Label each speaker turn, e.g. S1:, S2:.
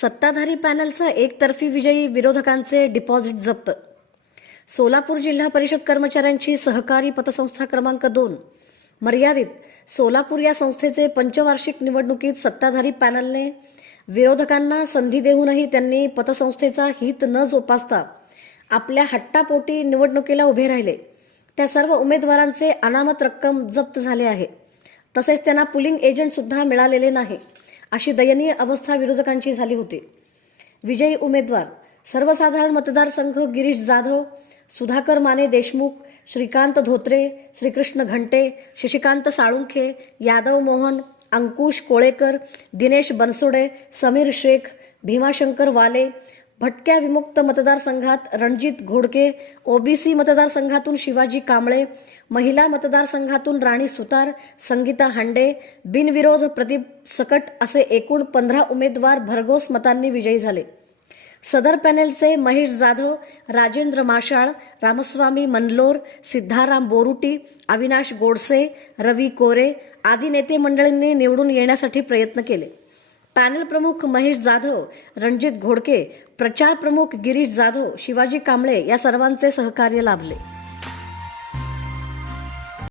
S1: सत्ताधारी पॅनलचा एकतर्फी विजयी विरोधकांचे डिपॉझिट जप्त. सोलापूर जिल्हा परिषद कर्मचाऱ्यांची सहकारी पतसंस्था क्रमांक दोन. मर्यादित सोलापूर या संस्थेचे पंचवार्षिक निवडणुकीत सत्ताधारी पॅनलने विरोधकांना संधी देऊनही त्यांनी पतसंस्थेचा हित न जोपासता आपल्या हट्टापोटी निवडणुकीला उभे राहिले. त्या सर्व उमेदवारांचे अनामत रक्कम जप्त झाले आहे. तसेच त्यांना पुलिंग एजंट सुद्धा मिळालेले नाही. अशी दयनीय अवस्था विरोधकांची झाली होती. विजयी उमेदवार सर्वसाधारण मतदारसंघ गिरीश जाधव सुधाकर माने देशमुख श्रीकांत धोत्रे श्रीकृष्ण घंटे शशिकांत साळुंखे यादव मोहन अंकुश कोळेकर दिनेश बनसोडे समीर शेख भीमाशंकर वाले भटक्या विमुक्त मतदारसंघात रणजित घोडके ओबीसी मतदारसंघातून शिवाजी कांबळे महिला मतदारसंघातून राणी सुतार संगीता हांडे बिनविरोध प्रदीप सकट असे एकूण पंधरा उमेदवार भरघोस मतांनी विजयी झाले. सदर पॅनेलचे महेश जाधव राजेंद्र माशाळ रामस्वामी मनलोर सिद्धाराम बोरुटी अविनाश गोडसे रवी कोरे आदी नेते मंडळींनी निवडून येण्यासाठी प्रयत्न केले. पॅनल प्रमुख महेश जाधव रणजित घोडके प्रचार प्रमुख गिरीश जाधव शिवाजी कांबळे या सर्वांचे सहकार्य लाभले.